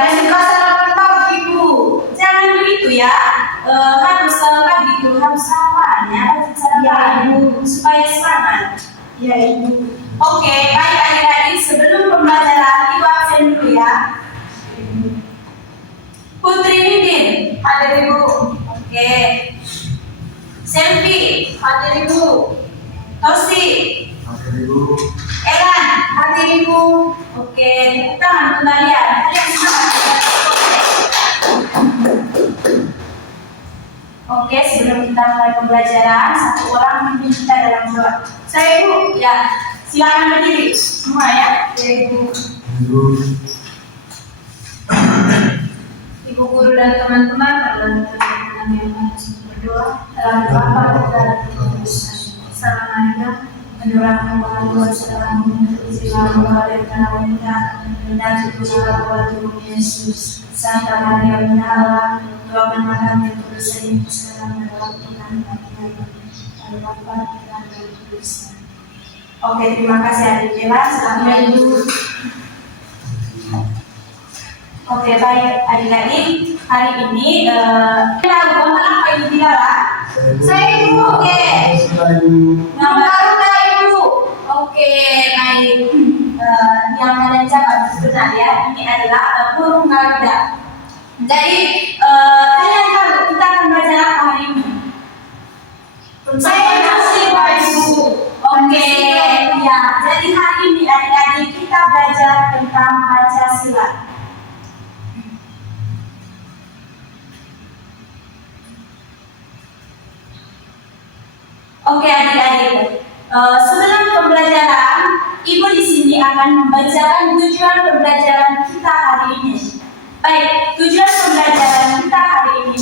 Tidak suka sarapan pagi, Bu. Jangan begitu ya. Harus pagi itu harus sarapan ya. Sarapan Ibu supaya semangat. Ya, Ibu. Oke, baik adik-adik, sebelum pembelajaran Ibu absen dulu ya. Putri Nindin, hadir Ibu. Oke. Selvi, hadir Ibu. Tosi, Hadir Ibu. Elan, hadir Ibu. Oke, tepuk tangan kembalian. Kalian semangat. Oke, sebelum kita mulai pembelajaran, satu orang memimpin kita dalam doa. Saya Ibu, ya. Silakan berdiri semua ya. Ibu. Ibu. Ibu guru dan teman-teman adalah teman-teman yang harus berdoa dalam Bapa dan Yesus. Salamnya mendoakan bahwa Tuhan sedang menuntut jiwa dan wanita dan jiwa Tuhan Yesus. Santa Maria Bunda Allah, doakan kami untuk dosa ini sekarang dan waktu kami mati. Dalam Bapa dan Yesus. Oke, terima kasih adik Ella. Selamat Ibu. Oke, baik adik-adik, hari ini lagu apa Ibu Dilara? Saya Ibu. Oke. Nama baru Ibu. Oke, baik. Yang kalian catat benar ya. Ini adalah burung garuda. Jadi kalian tahu kita akan belajar apa hari ini? Saya masih Ibu. Oke, ya. Jadi hari ini adik-adik kita belajar tentang Pancasila. Oke adik-adik, sebelum pembelajaran, Ibu di sini akan membacakan tujuan pembelajaran kita hari ini. Baik, tujuan pembelajaran kita hari ini,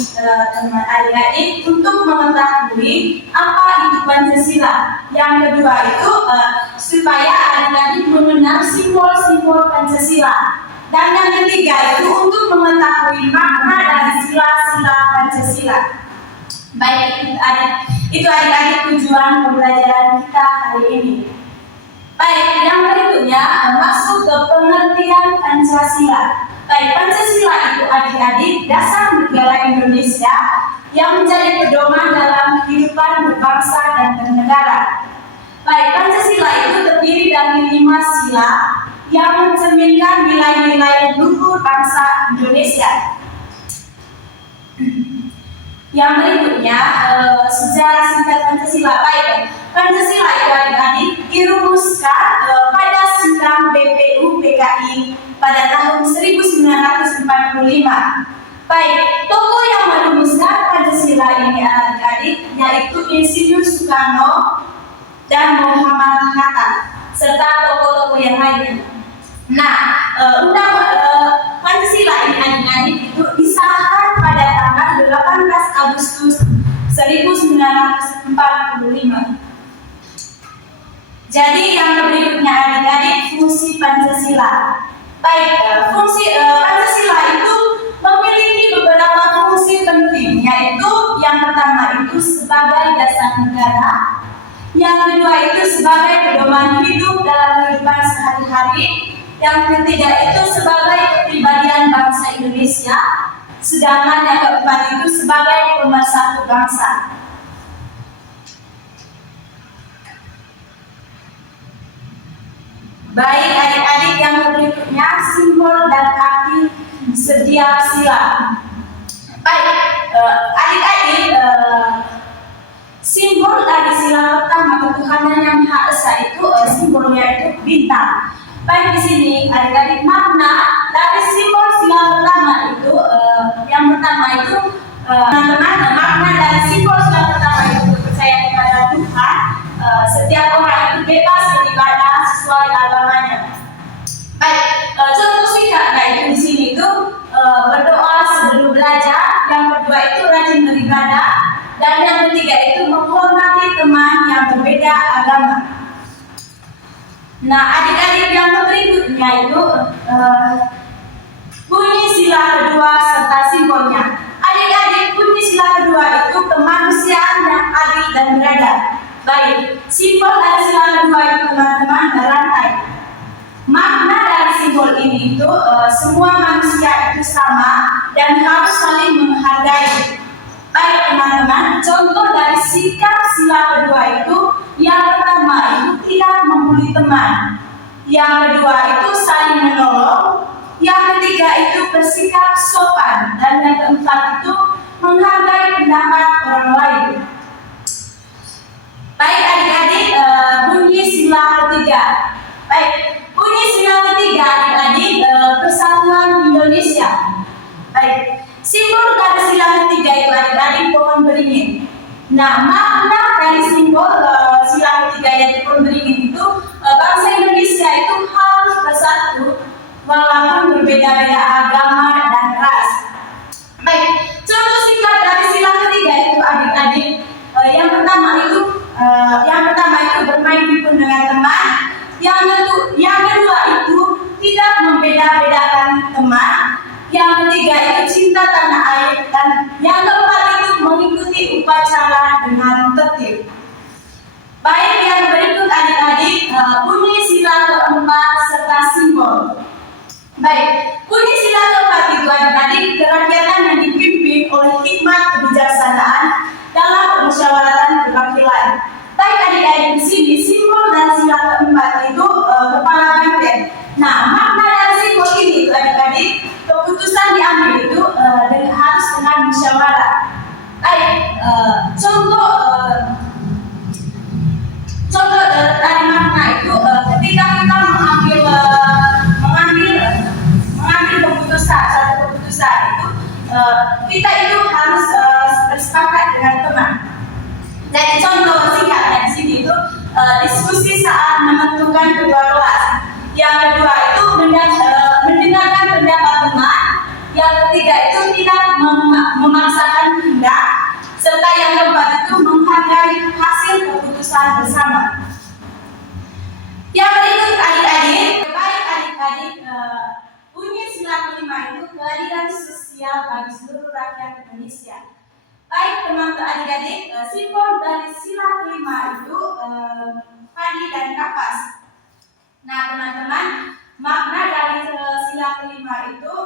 teman adik-adik, untuk mengetahui apa itu Pancasila. Yang kedua itu supaya adik-adik mengenal simbol-simbol Pancasila. Dan yang ketiga itu untuk mengetahui makna dari sila-sila Pancasila. Baik, itu adik-adik tujuan pembelajaran kita hari ini. Baik, yang berikutnya masuk ke pengertian Pancasila. Baik, Pancasila itu adik-adik dasar negara Indonesia yang menjadi pedoman dalam kehidupan berbangsa dan bernegara. Baik, Pancasila itu terdiri dari 5 sila yang mencerminkan nilai-nilai luhur bangsa Indonesia. Yang berikutnya sejarah singkat Pancasila. Baik, Pancasila itu adik-adik dirumuskan pada Sidang BPU PKI pada tahun 1945. Baik, tokoh yang merumuskan Pancasila ini adik-adik yaitu Insinyur Soekarno dan Muhammad Hatta serta tokoh-tokoh yang lainnya. Nah, Pancasila ini adik-adik itu disahkan pada tanggal 18 Agustus 1945. Jadi yang berikutnya adik-adik fungsi Pancasila. Baik, fungsi Pancasila itu memiliki beberapa fungsi penting, yaitu yang pertama itu sebagai dasar negara, yang kedua itu sebagai pedoman hidup dalam kehidupan sehari-hari, yang ketiga itu sebagai kepribadian bangsa Indonesia, sedangkan yang keempat itu sebagai pemersatu bangsa. Baik adik-adik, yang berikutnya simbol dan arti setiap sila. Baik adik-adik, simbol dari sila pertama ketuhanan yang Maha Esa itu simbolnya itu bintang. Baik, di sini adik-adik makna dari simbol sila pertama itu yang pertama itu teman-teman, makna dari simbol sila pertama itu percaya kepada Tuhan. Setiap orang itu bebas beribadah sesuai agamanya. Baik, contoh singkatnya itu di sini itu berdoa sebelum belajar, yang kedua itu rajin beribadah, dan yang ketiga itu menghormati teman yang berbeda agama. Nah, adik-adik yang berikutnya itu bunyi sila kedua serta simbolnya. Adik-adik, bunyi sila kedua itu kemanusiaan yang adil dan beradab. Baik, simbol dari sila kedua itu teman-teman berantai. Makna dari simbol ini itu semua manusia itu sama dan harus saling menghargai. Baik teman-teman, contoh dari sikap sila kedua itu, yang pertama itu tidak membuli teman, yang kedua itu saling menolong, yang ketiga itu bersikap sopan, dan yang keempat itu menghargai pendapat orang lain. Baik adik-adik, bunyi sila ketiga. Baik, bunyi sila ketiga adik-adik, Persatuan Indonesia. Baik, simbol dari sila ketiga itu adik-adik pohon beringin. Nah, makna dari simbol sila ketiga yaitu pohon beringin itu, bangsa Indonesia itu harus bersatu walaupun berbeda-beda agama dan ras. Baik, contoh singkat dari sila ketiga itu adik-adik, yang pertama itu bermain pikun dengan teman, yang kedua itu tidak membeda-bedakan teman, yang ketiga itu cinta tanah air, dan yang keempat itu mengikuti upacara dengan tertib. Baik, yang berikut adik-adik, bunyi sila keempat serta simbol. Baik, bunyi sila keempat itu adik-adik, kerakyatan yang dipimpin oleh hikmat kebijaksanaan dalam permusyawaratan perwakilan. Baik adik-adik, di sini simbol dan sila keempat itu kepala banteng. Nah, makna dari simbol ini itu adik-adik, keputusan diambil itu harus dengan musyawarah. Baik, contoh dari makna itu, ketika kita mengambil satu keputusan itu, kita itu harus bersepakat dengan teman. Jadi contoh singkatnya di sini itu diskusi saat menentukan kedua kelas. Yang kedua itu mendengarkan pendapat teman. Yang ketiga itu tidak memaksakan kehendak. Serta yang keempat itu menghargai hasil keputusan bersama. Yang berikut adik-adik, baik adik-adik, bunyi sila kelima itu keadilan sosial bagi seluruh rakyat Indonesia. Baik teman-teman adik-adik, simbol dari sila kelima itu padi dan kapas. Nah teman-teman, makna dari sila kelima itu,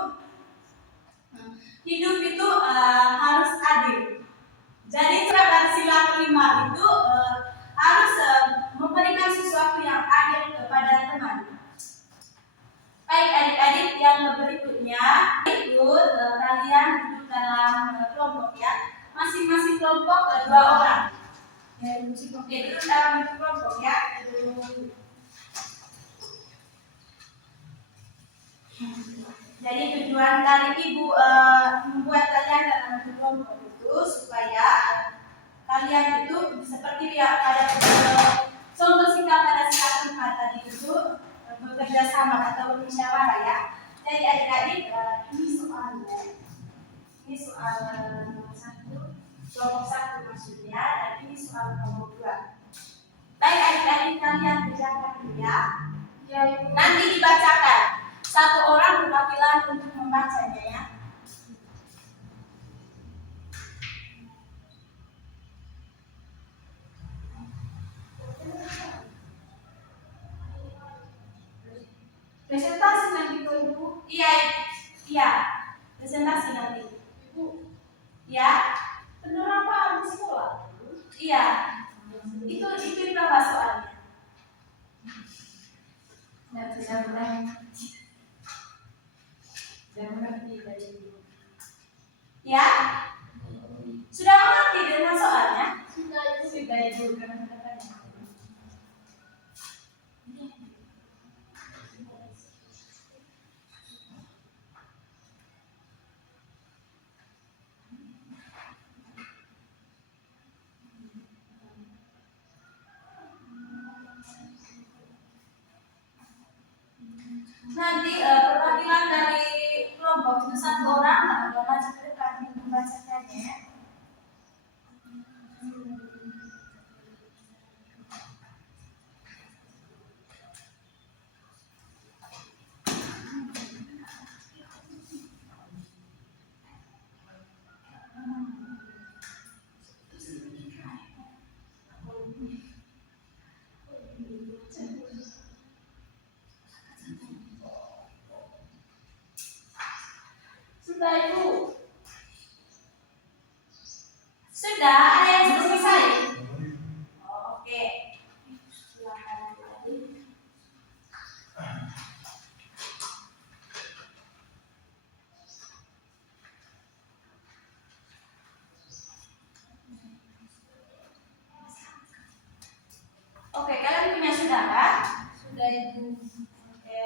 hidup itu harus adil. Jadi dari sila kelima itu harus memberikan sesuatu yang adil kepada teman. Baik adik-adik, yang berikutnya ikut kalian duduk dalam kelompok ya. Masing-masing kelompok 2 orang. Oke, duduk dalam kelompok ya. Jadi tujuan dari ibu membuat kalian dalam kelompok itu supaya kalian itu seperti dia pada contoh singkat pada sila keempat tadi itu bekerja sama atau bermusyawarah ya. Jadi adik-adik, ini soalnya. Ini soal kelompok 1 maksudnya, dan ini soal kelompok 2. Baik adik-adik, kalian kerjakan ya. Nanti dibacakan. 1 orang perwakilan untuk membacanya ya. Presentasi nanti ke ibu. Iya. Presentasi nanti. Ibu. Ya. Penerapan di sekolah. Iya. Itu berapa soalnya? Sudah mengerti dari ibu. Ya. Sudah mengerti dengan soalnya? Sudah ibu karena katanya. Nanti perwakilan dari kelompok itu 1 orang maju ke depan untuk membacakannya. Sudah Ibu? Sudah, ada yang sudah selesai? Oh, oke. Silakan lagi. Oke, kalian punya sudah kan? Sudah Ibu. Oke.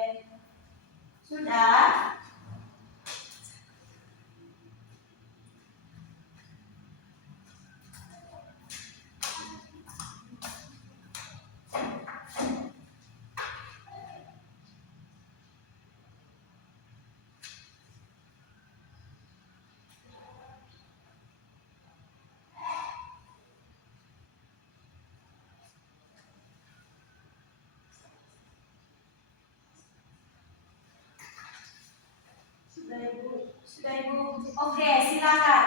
Sudah. Sudah Ibu. Oke, silakan.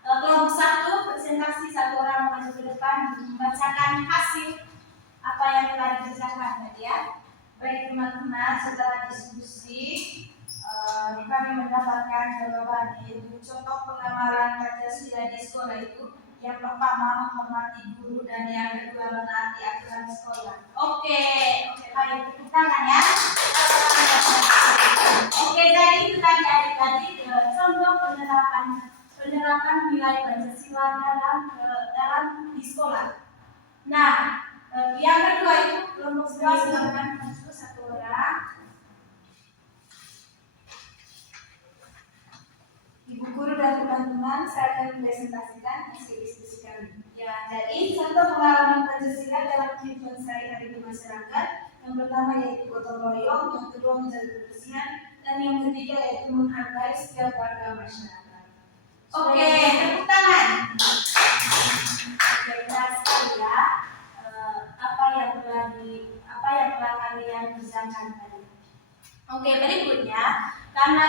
Kelompok 1 presentasi, satu orang maju ke depan membacakan hasil apa yang telah dikerjakan tadi ya. Baik teman-teman, setelah diskusi kami mendapatkan jawaban, yaitu contoh pengamalan Pancasila di sekolah itu yang pertama menghormati guru dan yang kedua menaati aturan sekolah. Oke, baik, tepuk tangan ya. Oke, jadi itu tadi adik-adik contoh penerapan nilai Pancasila dalam di sekolah. Nah, yang kedua itu kelompok 2 silakan masuk satu orang. Ibu guru dan teman-teman, saya akan presentasikan hasil diskusi kami. Ya, jadi contoh pengalaman Pancasila dalam kehidupan sehari-hari di masyarakat. Yang pertama yaitu gotong royong, yang kedua menjaga kebersihan, dan yang ketiga yaitu menghargai setiap warga masyarakat. Oke, tepuk tangan. Benar sekali ya. Apa yang telah kalian kerjakan tadi. Oke, berikutnya karena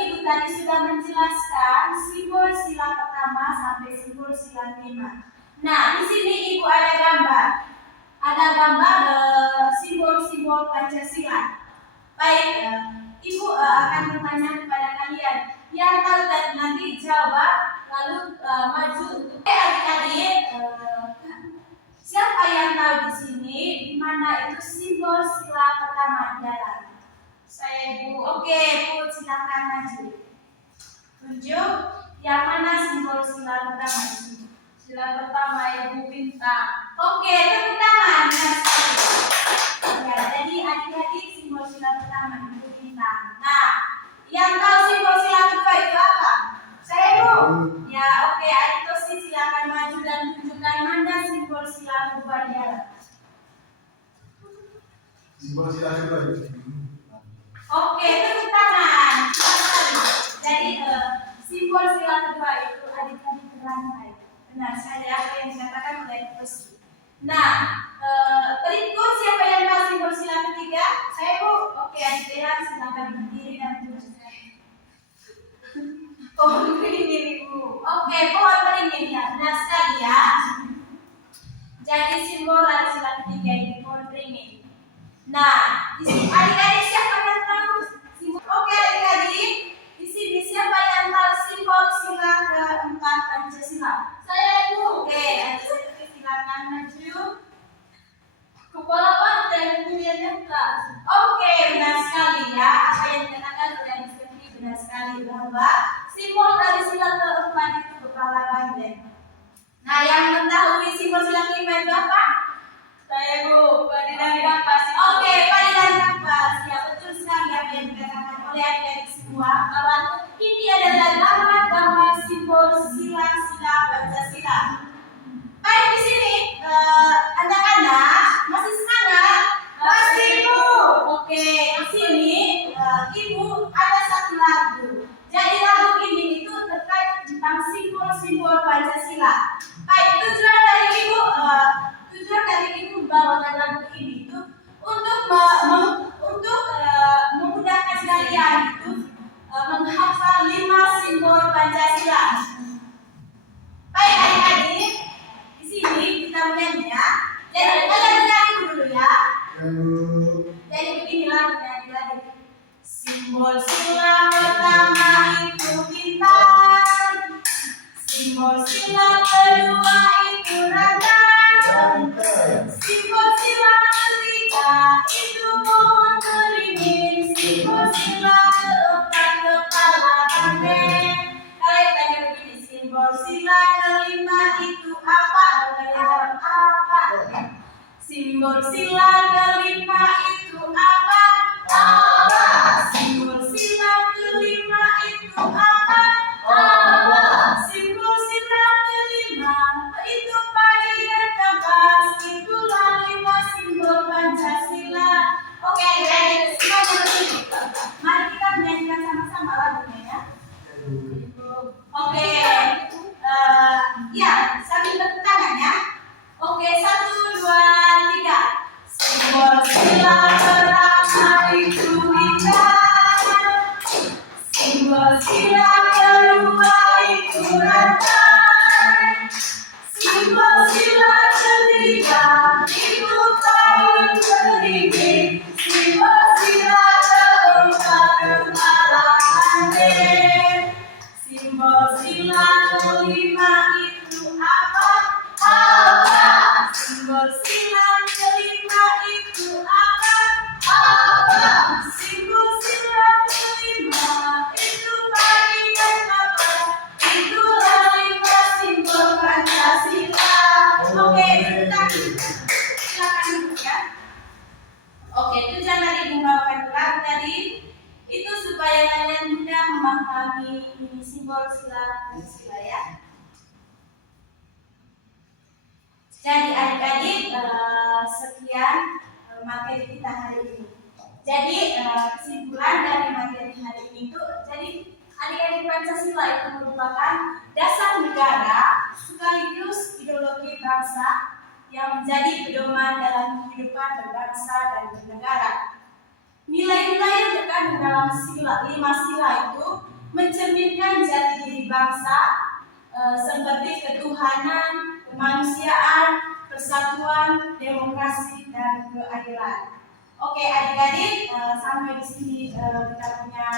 Ibu tadi sudah menjelaskan simbol sila pertama sampai simbol sila kelima. Nah, di sini Ibu ada gambar. Ada gambar simbol-simbol Pancasila. Baik, Ibu akan bertanya kepada kalian yang tahu dan nanti jawab, lalu maju untuk adik-adik. Siapa yang tahu di sini di mana itu simbol sila pertama jalan? Saya Ibu. Oke, Bu, silakan maju. Tunjuk yang mana simbol sila pertama di sini. Sila pertama Ibu bintang. Oke, tepuk tangan. Ya, jadi adik-adik simbol sila pertama Ibu bintang. Nah, yang tahu simbol sila kedua itu apa? Saya Ibu. Ya, oke, adik Tosi silakan maju dan tunjukkan mana simbol sila kedua dia. Simbol sila kedua itu. Oke, tepuk tangan. Jadi simbol sila kedua itu adik-adik berantai. Benar saja apa yang dikatakan oleh Tosi. Nah, berikut siapa yang tahu simbol sila ketiga? Saya Bu. Oke, adik Bella silakan berdiri dan tunjukkan. Pohon beringin Ibu. Oke, pohon beringin ya. Benar sekali ya. Jadi simbol dari sila ketiga ini pohon beringin. Nah, di sini adik-adik siapa yang tahu simbol? Oke, adik-adik, di sini siapa yang tahu simbol sila keempat Pancasila? Saya Ibu. Oke, adik-adik silakan maju. Kepala banteng kemudian atas. Oke, benar sekali ya. Apa yang dikatakan oleh adik-adik benar sekali bahwa simbol dari sila keempat itu kepala banteng. Nah, yang mengetahui simbol sila kelima itu apa? Saya Bu, padilan kampas. Oke, padilan kampas. Ya, betul sekali apa yang dikatakan oleh adik-adik semua. Bahwa ini adalah gambar-gambar simbol sila-sila Pancasila. Baik, di sini anak-anak masih semangat? Masih Bu. Oke, di sini Ibu ada satu lagu. Jadi lagu ini itu terkait tentang simbol-simbol Pancasila. Baik, tujuan dari Ibu membawakan lagu ini itu untuk memudahkan kalian itu menghafal 5 simbol Pancasila. Baik adik-adik, di sini kita menyanyi ya. Jadi kalian menyanyi dulu ya. Jadi begini lagunya adik-adik. Simbol sila pertama itu Simbol sila kedua itu rantai. Simbol sila ketiga itu pohon beringin. Simbol sila keempat kepala banteng. Kalian tanya begini, simbol sila kelima itu apa? Kalian apa? Simbol sila kelima itu apa? Apa? Simbol sila kelima itu apa? Apa? Simbol sila kelima itu padi dan kapas. Itulah 5 simbol Pancasila. Oke, guys, semua bersih. Mari kita menyanyikan sama-sama lagunya ya. Oke, ya, sambil tepuk tangan ya. Oke, 1, 2, 3. Simbol sila pertama itu bintang. Simbol sila kedua itu rantai. Simbol sila ketiga itu kain beringin. Simbol sila keempat kepala banteng. Simbol sila kelima itu apa? Apa? Simbol sila kelima itu apa? Apa? Simbol sila kelima itu padi dan kapas. Itulah 5 simbol Pancasila. Oke, silakan duduk ya. Oke, tujuan dari membawakan lagu tadi itu supaya kalian mudah memahami ini simbol sila Pancasila ya. Jadi adik-adik, sekian materi kita hari ini. Jadi kesimpulan dari materi hari ini itu, jadi adik-adik Pancasila itu merupakan dasar negara sekaligus ideologi bangsa yang menjadi pedoman dalam kehidupan berbangsa dan bernegara. Nilai-nilai yang terkandung dalam 5 sila itu mencerminkan jati diri bangsa seperti ketuhanan, kemanusiaan, persatuan, demokrasi, dan keadilan. Oke, adik-adik, sampai di sini kita punya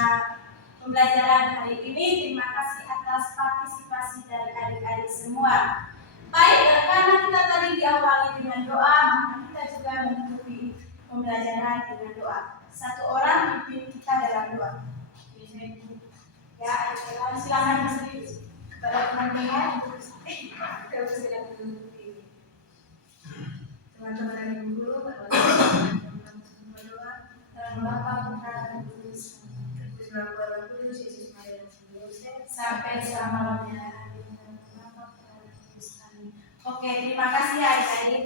pembelajaran hari ini. Terima kasih atas partisipasi dari adik-adik semua. Baik, karena kita tadi diawali dengan doa, maka kita juga menutupi pembelajaran dengan doa. Satu orang pimpin kita dalam doa. Ya, adik-adik, silakan berdiri. Kepada teman-teman, teman-teman yang guru, berdoa dalam Bapa, Putra, dan Kudus. Yesus sampai selama-lamanya. Oke, terima kasih ya adik-adik.